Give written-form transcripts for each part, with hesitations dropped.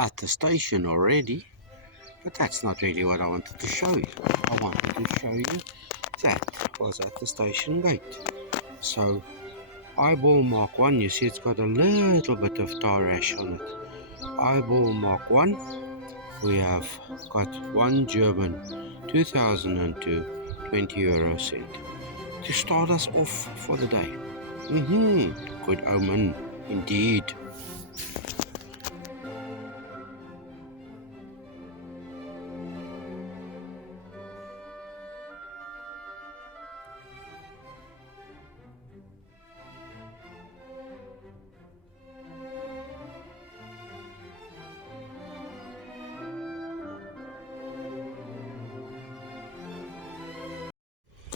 at the station already, but that's not really what I wanted to show you. I wanted to show you that was at the station gate. So eyeball mark 1, you see it's got a little bit of tar rash on it. Eyeball mark 1, we have got one German 2002 20 euro cent to start us off for the day. Good omen indeed.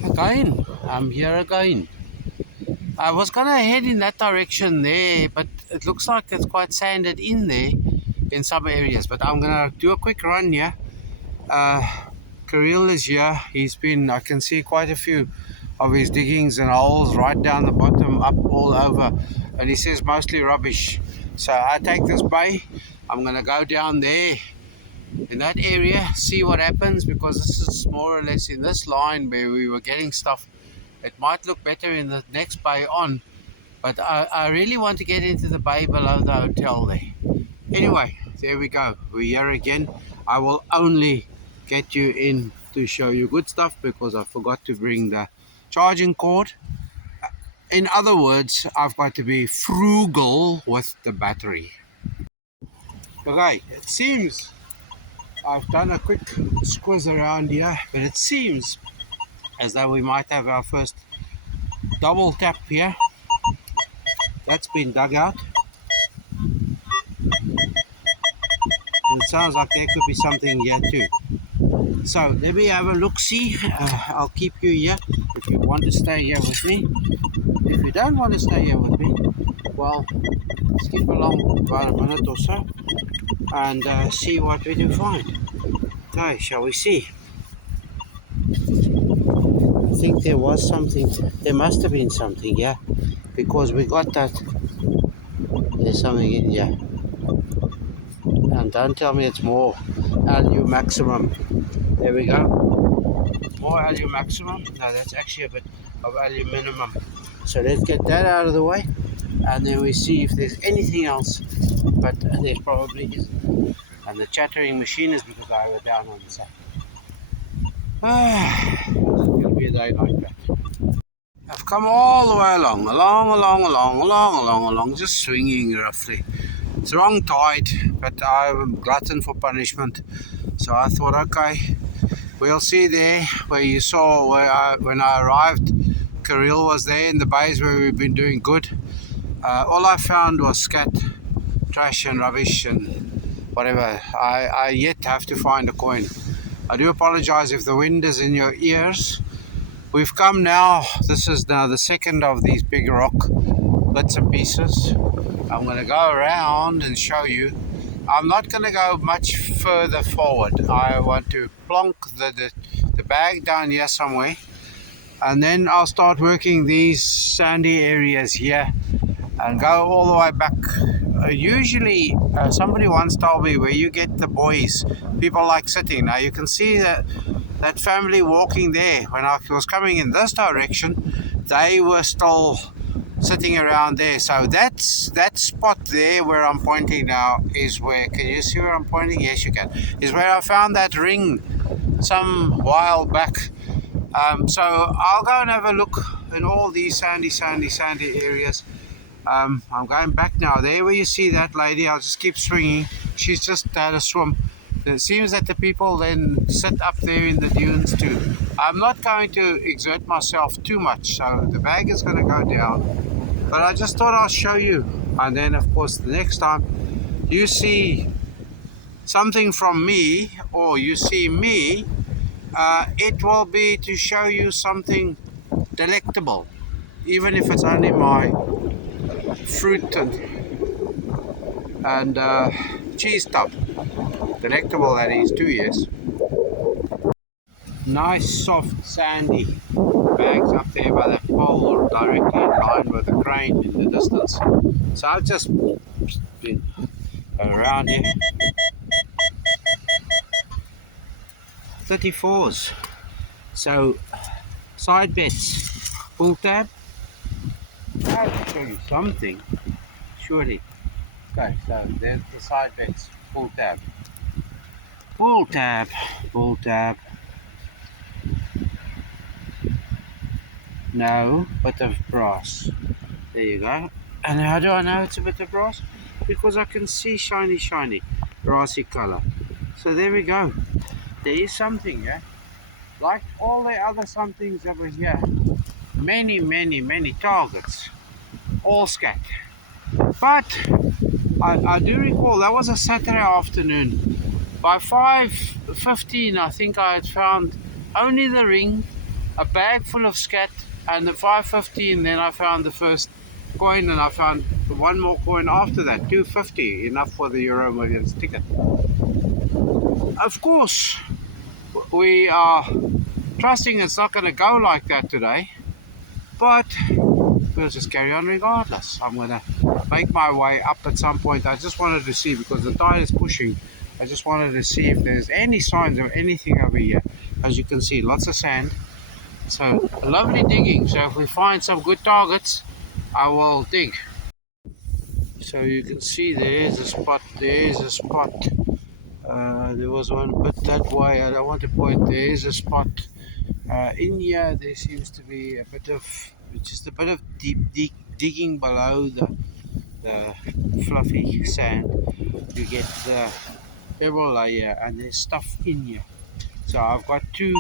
Again, I'm here again. I was gonna head in that direction there, but it looks like it's quite sanded in there in some areas. But I'm gonna do a quick run here. Kirill is here. He's been, I can see quite a few of his diggings and holes right down the bottom, up all over, and he says mostly rubbish. So I take this bay. I'm gonna go down there in that area, see what happens, because this is more or less in this line where we were getting stuff. It might look better in the next bay on, but I really want to get into the bay below the hotel there. Anyway, there we go. We're here again. I will only get you in to show you good stuff because I forgot to bring the charging cord. In other words, I've got to be frugal with the battery. Okay, it seems I've done a quick squiz around here, but it seems as though we might have our first double tap here. That's been dug out. And it sounds like there could be something here too. So let me have a look-see. I'll keep you here if you want to stay here with me. If you don't want to stay here with me, well, skip along about a minute or so and see what we do find. Okay, shall we see? I think there was something, there must have been something, yeah, because we got that. There's something in here. And don't tell me it's more Alu maximum. There we go. More Alu maximum. No, that's actually a bit of Alu minimum. So let's get that out of the way, and then we see if there's anything else. But there probably is. And the chattering machine is because I was down on the side. It's going to be a day like that. I've come all the way along, just swinging roughly. It's wrong tide, but I'm glutton for punishment. So I thought, okay, we'll see there where you saw when I arrived. Kirill was there in the bays where we've been doing good. All I found was scat, trash and rubbish and whatever. I yet have to find a coin. I do apologize if the wind is in your ears. We've come now, this is now the second of these big rock bits and pieces. I'm going to go around and show you. I'm not going to go much further forward. I want to plonk the bag down here somewhere, and then I'll start working these sandy areas here and go all the way back. Usually somebody once told me where you get the boys, people like sitting. Now you can see that family walking there. When I was coming in this direction, they were still sitting around there. So that spot there where I'm pointing now is where, can you see where I'm pointing? Yes, you can. Is where I found that ring some while back. So I'll go and have a look in all these sandy areas. I'm going back now. There where you see that lady, I'll just keep swinging. She's just had a swim. It seems that the people then sit up there in the dunes too. I'm not going to exert myself too much, so the bag is going to go down. But I just thought I'll show you. And then of course the next time you see something from me or you see me, it will be to show you something delectable. Even if it's only my fruit and cheese tub. Delectable that is too, yes. Nice soft sandy bags up there by that pole or directly in line with the crane in the distance. So I've just been going around here 34s. So side bets, full tab. I'll show you something, surely. Okay, so there's the side bets, full tab. Full tab, full tab. No, bit of brass. There you go. And how do I know it's a bit of brass? Because I can see shiny, shiny, brassy color. So there we go. There is something, yeah? Like all the other somethings over here. Many, many, many targets. All scat. But I do recall that was a Saturday afternoon. By 5:15 I think I had found only the ring, a bag full of scat, and at 5:15 then I found the first coin, and I found one more coin after that, 250, enough for the Euro Millions ticket. Of course, we are trusting it's not going to go like that today, but we'll just carry on regardless. I'm going to make my way up at some point. I just wanted to see, because the tide is pushing, I just wanted to see if there's any signs of anything over here. As you can see, lots of sand. So lovely digging. So if we find some good targets, I will dig. So you can see there's a spot, there's a spot. There was one bit that way. I don't want to point. There's a spot. In here there seems to be a bit of, just a bit of deep digging below the fluffy sand. You get the pebble layer, and there's stuff in here. So I've got two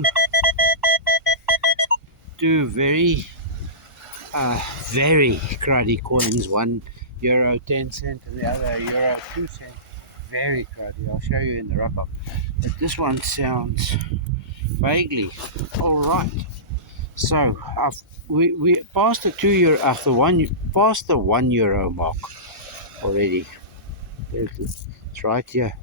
very cruddy coins, one euro 10 cent and the other euro 2 cent. Very cruddy. I'll show you in the wrap up. But this one sounds vaguely alright. So we passed the €2 after past the €1 mark already. It's right here.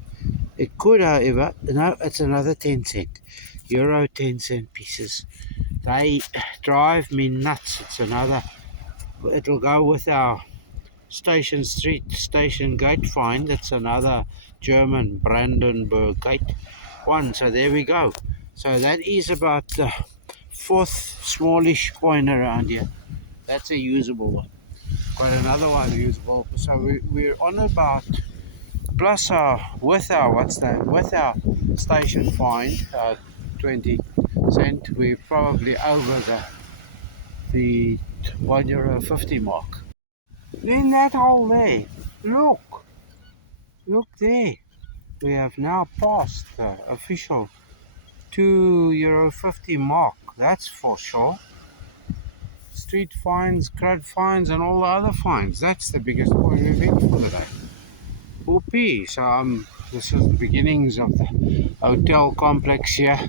It could, however, no, it's another 10 cent. Euro 10 cent pieces. They drive me nuts. It's another, it'll go with our Station Street, Station Gate find. It's another German Brandenburg Gate one. So there we go. So that is about the fourth smallish coin around here. That's a usable one. Got another one usable. So we're on about, plus with our station find, 20 cent, we're probably over the €1.50 mark. In that hole there, look there, we have now passed the official €2.50 mark, that's for sure. Street fines, crud fines, and all the other fines. That's the biggest coin we've hit for the day. Whoopee. So this is the beginnings of the hotel complex here.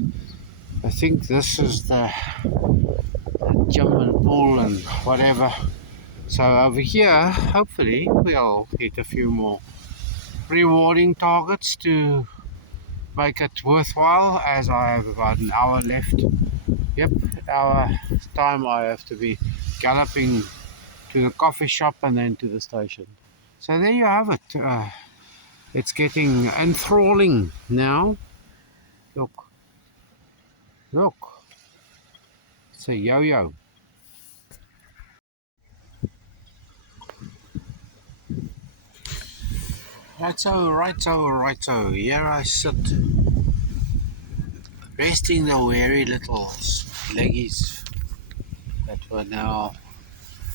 I think this is the gym and pool and whatever. So over here, hopefully we'll hit a few more rewarding targets to make it worthwhile, as I have about an hour left. Yep, hour time I have to be galloping to the coffee shop and then to the station. So there you have it. It's getting enthralling now. Look, it's a yo-yo. Righto. Here I sit, resting the weary little leggies that were now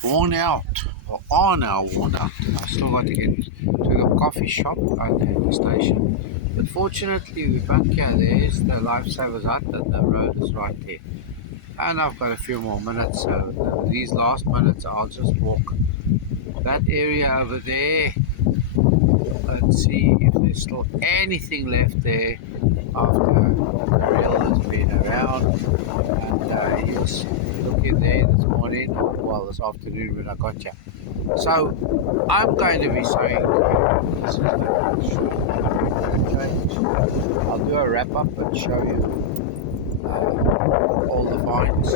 worn out, or are now worn out. I've still got to get to the coffee shop and then the station. But fortunately we're back here. There's the Lifesavers Hut and the road is right there. And I've got a few more minutes, so these last minutes I'll just walk that area over there. Let's see if there's still anything left there after the rail has been around. And yes, look in there this morning, well this afternoon when I got you. So I'm going to be saying this is the short change. I'll do a wrap up and show you all the finds,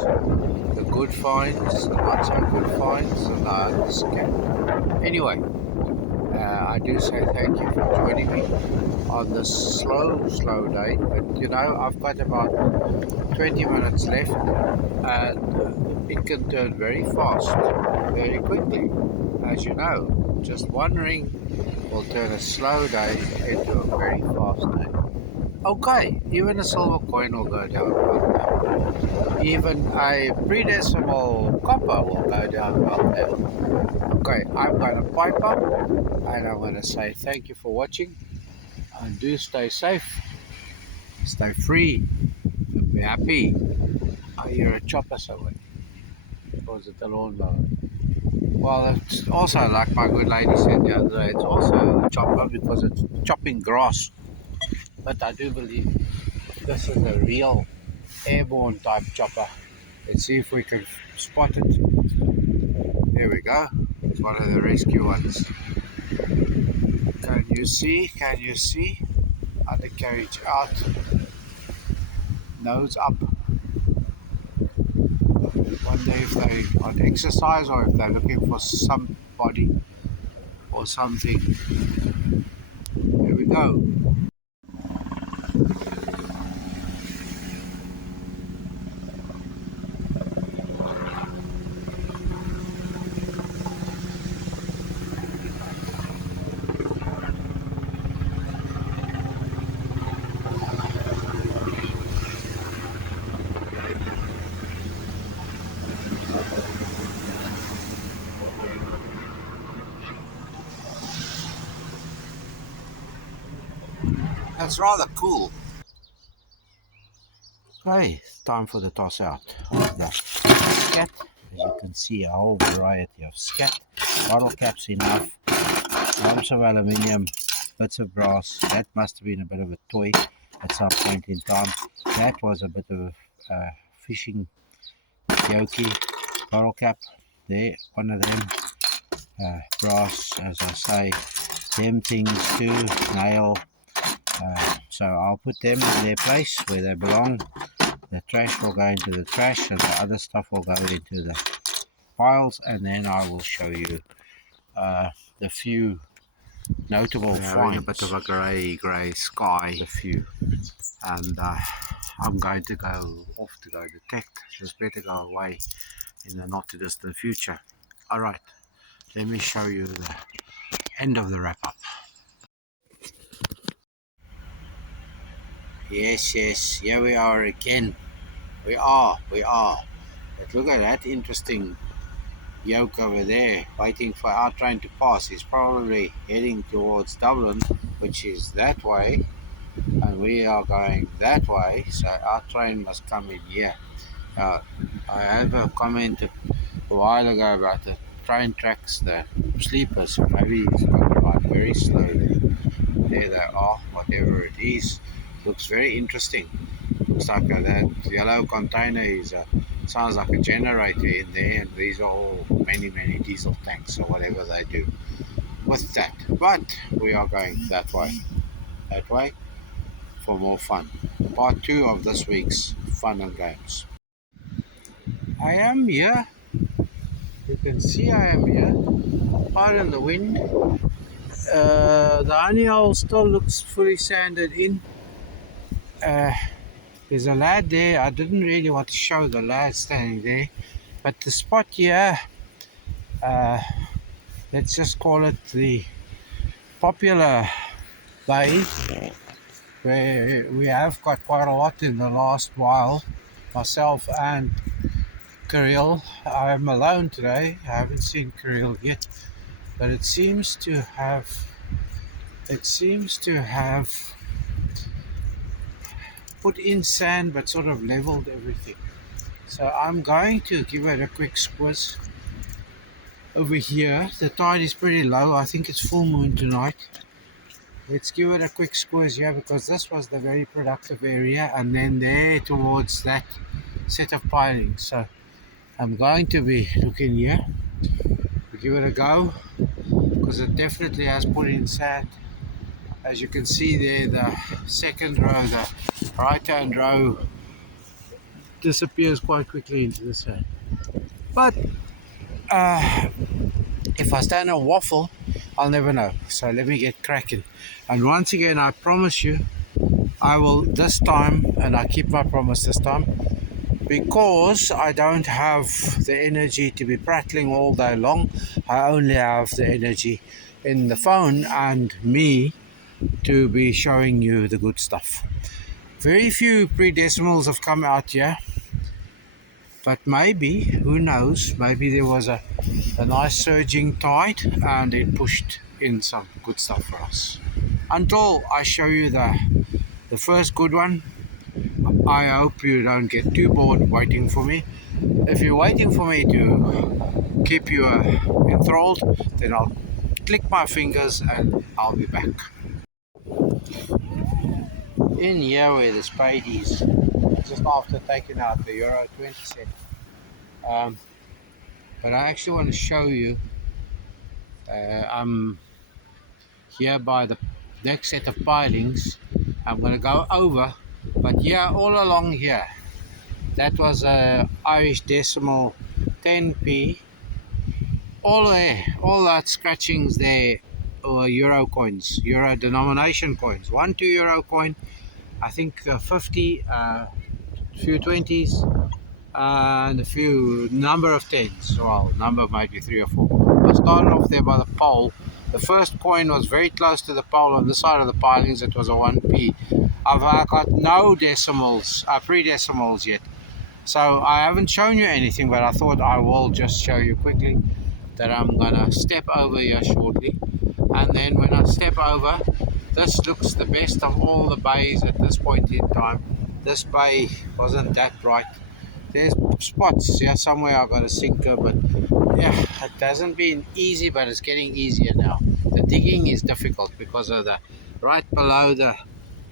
the good finds, the not so good finds, and the Scat. Anyway, I do say thank you for joining me on this slow day. But you know, I've got about 20 minutes left, and it can turn very fast, very quickly. As you know, just wandering will turn a slow day into a very fast day. Okay, even a silver coin will go down well now. Even a pre-decimal copper will go down well now. Okay, I'm going to pipe up and I'm going to say thank you for watching, and do stay safe, stay free, and be happy. I hear a chopper somewhere. Or is it the lawnmower? Well, it's also, like my good lady said the other day, it's also a chopper because it's chopping grass. But I do believe this is a real airborne type chopper. Let's see if we can spot it. There we go. It's one of the rescue ones. Can you see? Can you see? Undercarriage out. Nose up. Wonder if they're on exercise or if they're looking for somebody or something. There we go. That's rather cool. Okay, time for the toss out of the Scat. As you can see, a whole variety of Scat. Bottle caps enough, lumps of aluminium, bits of brass. That must have been a bit of a toy at some point in time. That was a bit of a fishing yoke bottle cap. There, one of them. Brass, as I say, them things too, nail. So I'll put them in their place where they belong. The trash will go into the trash and the other stuff will go into the piles, and then I will show you the few notable finds. A bit of a grey sky, the few, and I'm going to go off to go detect. Just better go away in the not too distant future. Alright, let me show you the end of the wrap up. Yes, here we are again. We are. But look at that interesting yoke over there, waiting for our train to pass. He's probably heading towards Dublin, which is that way, and we are going that way, so our train must come in here. Now, I have a comment a while ago about the train tracks, the sleepers, so maybe he's got to ride very slowly. There they are, whatever it is. Looks very interesting. Looks like that yellow container is sounds like a generator in there, and these are all many diesel tanks or whatever they do with that. But we are going that way for more fun. Part 2 of this week's fun and games. I am here. You can see I am here. Pardon the wind. The honey hole still looks fully sanded in. There's a lad there. I didn't really want to show the lad standing there, but the spot here, let's just call it the popular bay, where we have got quite a lot in the last while, myself and Kirill. I'm alone today. I haven't seen Kirill yet, but it seems to have put in sand but sort of leveled everything. So I'm going to give it a quick squiz over here. The tide is pretty low. I think it's full moon tonight. Let's give it a quick squiz here, because this was the very productive area, and then there towards that set of pilings. So I'm going to be looking here to give it a go, because it definitely has put in sand. As you can see there, the second row, the right hand row, disappears quite quickly into the sand. But if I stand and waffle, I'll never know. So let me get cracking. And once again, I promise you, I will this time, and I keep my promise this time, because I don't have the energy to be prattling all day long. I only have the energy in the phone and me to be showing you the good stuff. Very few pre-decimals have come out here, but maybe, who knows, maybe there was a nice surging tide and it pushed in some good stuff for us. Until I show you the first good one, I hope you don't get too bored waiting for me. If you're waiting for me to keep you enthralled, then I'll click my fingers and I'll be back. In here where the spade is, just after taking out the Euro 20 cent. But I actually want to show you, I'm here by the next set of pilings. I'm going to go over, but yeah, all along here, that was a Irish decimal 10p. All there, all that scratchings there were euro coins, euro denomination coins. 1 2 euro coin, I think 50, few 20s, and a few number of 10s. Well, number might be 3 or 4. I started off there by the pole. The first coin was very close to the pole on this side of the pilings. It was a 1p. I've got no decimals, pre-decimals yet. So I haven't shown you anything, but I thought I will just show you quickly that I'm gonna step over here shortly. And then when I step over, this looks the best of all the bays at this point in time. This bay wasn't that bright. There's spots, yeah, somewhere I got a sinker, but yeah, it hasn't been easy, but it's getting easier now. The digging is difficult because of the right below the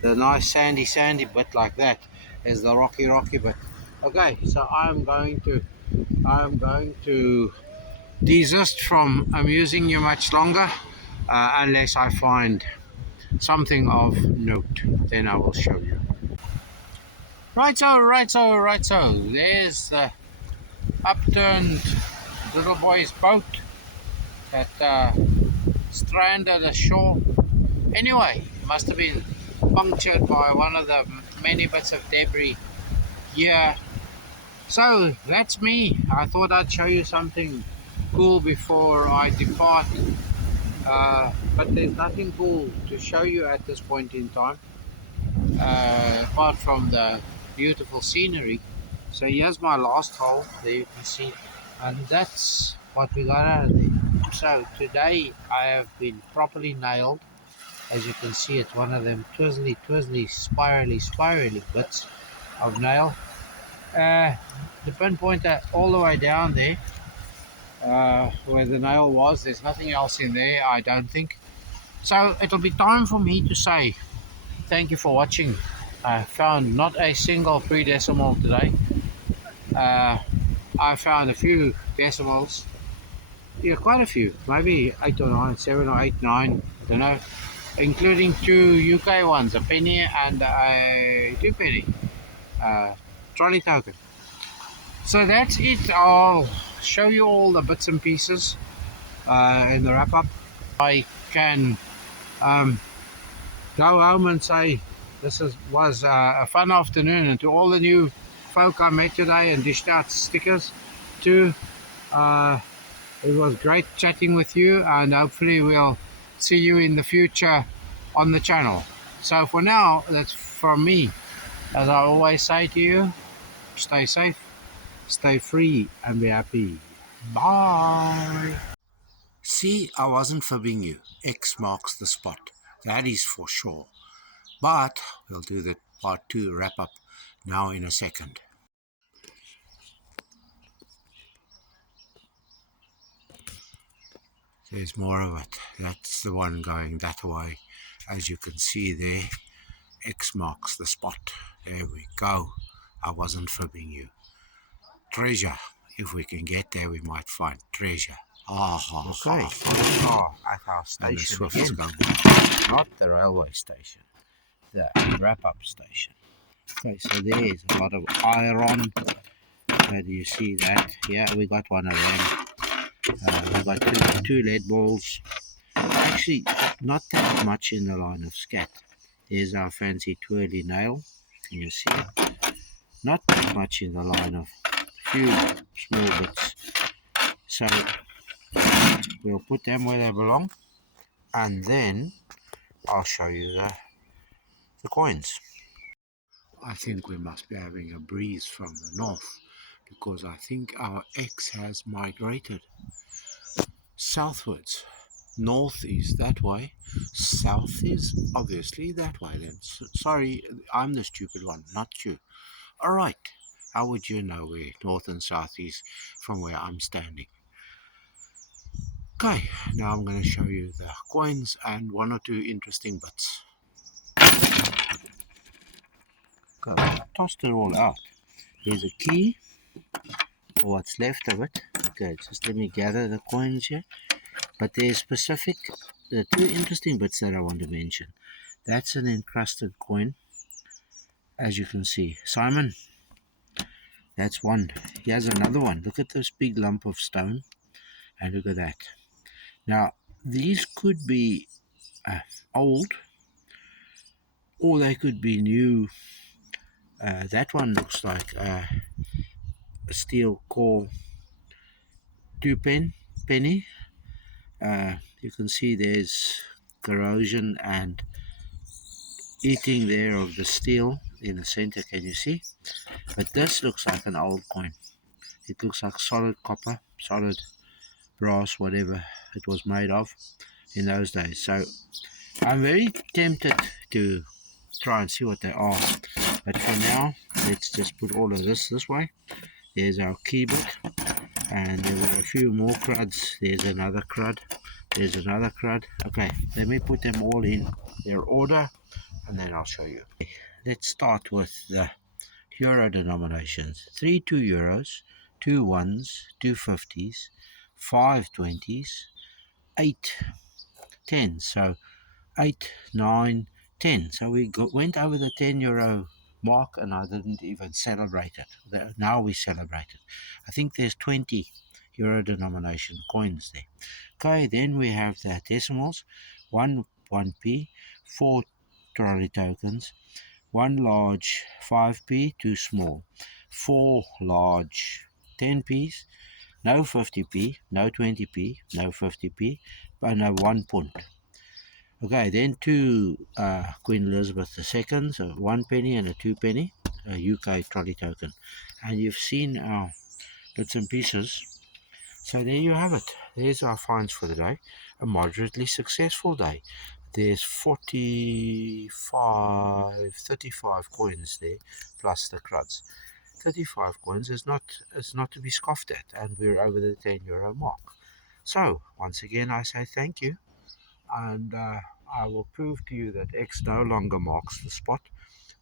nice sandy bit like that is the rocky bit. Okay, so I'm going to desist from amusing you much longer, unless I find something of note. Then I will show you. Right so. There's the upturned little boy's boat that stranded ashore. Anyway, must have been punctured by one of the many bits of debris here. So that's me. I thought I'd show you something cool before I depart, but there's nothing cool to show you at this point in time, apart from the beautiful scenery. So here's my last hole, there you can see, and that's what we got out of there. So today I have been properly nailed. As you can see, it's one of them twizzly, spirally bits of nail. The pinpointer all the way down there, where the nail was, there's nothing else in there, I don't think. So it'll be time for me to say thank you for watching. I found not a single pre-decimal today. I found a few decimals, yeah, quite a few, maybe 8 or 9, 7 or 8, 9, I don't know, including 2 UK ones, a penny and a 2 penny trolley token. So that's it. I'll show you all the bits and pieces in the wrap up. I can go home and say this was a fun afternoon, and to all the new folk I met today and dished out stickers to, it was great chatting with you, and hopefully we'll see you in the future on the channel. So for now, that's from me. As I always say to you, stay safe, stay free, and be happy. Bye. See, I wasn't fibbing you. X marks the spot. That is for sure. But we'll do the part 2 wrap up now in a second. There's more of it. That's the one going that way. As you can see there, X marks the spot. There we go. I wasn't fibbing you. Treasure. If we can get there, we might find treasure. Okay, at our station again. Not the railway station, the wrap-up station. Okay, so there's a lot of iron. Do you see that? Yeah, we got one of them. We got two lead balls. Actually, not that much in the line of Scat. There's our fancy twirly nail. Can you see it? Not that much in the line of few small bits. So we'll put them where they belong, and then I'll show you the coins. I think we must be having a breeze from the north because I think our X has migrated southwards. North is that way, south is obviously that way then. Sorry, I'm the stupid one, not you. Alright, how would you know where north and south is from where I'm standing? Okay, now I'm going to show you the coins and one or two interesting bits. Okay, tossed it all out. Here's a key, or what's left of it. Okay, just let me gather the coins here. But there's specific, there are two interesting bits that I want to mention. That's an encrusted coin, as you can see. Simon, that's one. Here's another one. Look at this big lump of stone, and look at that. Now, these could be old, or they could be new. That one looks like a steel core penny. You can see there's corrosion and eating there of the steel in the center. Can you see? But this looks like an old coin. It looks like solid copper, solid brass, whatever it was made of in those days. So I'm very tempted to try and see what they are. But for now, let's just put all of this way. There's our keyboard. And there were a few more cruds. There's another crud. There's another crud. Okay, let me put them all in their order and then I'll show you. Let's start with the euro denominations. 3 €2, 2 ones, 2 50s, 5 20s, 8 10s. So 8, 9, 10. So we went over the €10 mark and I didn't even celebrate it. Now we celebrate it. I think there's 20 euro denomination coins there. Okay, then we have the decimals. 1 1p, 4 trolley tokens, 1 large 5p, 2 small, 4 large 10p's, no 50p, no 20p, no 50p, but no 1 punt. Okay, then 2 Queen Elizabeth II, so 1 penny and a 2 penny, a UK trolley token. And you've seen our bits and pieces. So there you have it. There's our finds for the day. A moderately successful day. There's 35 coins there, plus the cruds. 35 coins is not to be scoffed at, and we're over the €10 mark. So once again, I say thank you, and I will prove to you that X no longer marks the spot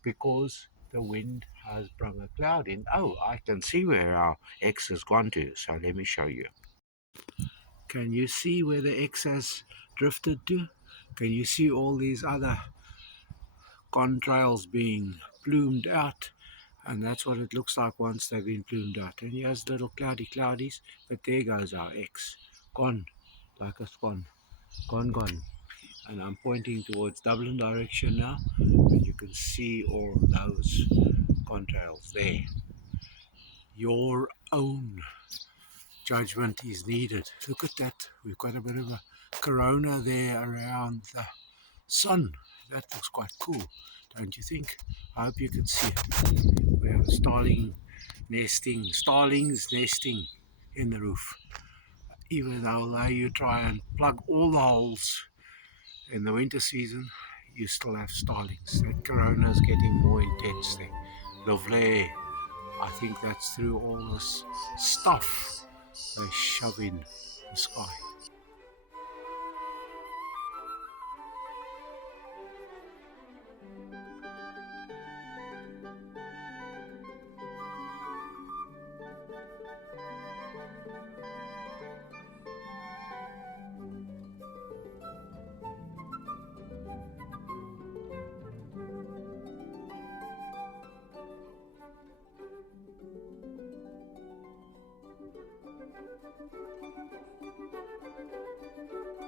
because the wind has brought a cloud in. Oh, I can see where our X has gone to, so let me show you. Can you see where the X has drifted to? Can you see all these other contrails being plumed out? And that's what it looks like once they've been plumed out. And here's little cloudies, but there goes our X. Gone, like it's gone, gone. And I'm pointing towards Dublin direction now, and you can see all those contrails there. Your own judgment is needed. Look at that. We've got a bit of a corona there around the sun. That looks quite cool, don't you think? I hope you can see it. We have starlings nesting in the roof. Even though you try and plug all the holes in the winter season, you still have starlings. That corona is getting more intense there. Lovely. I think that's through all this stuff they shove in the sky.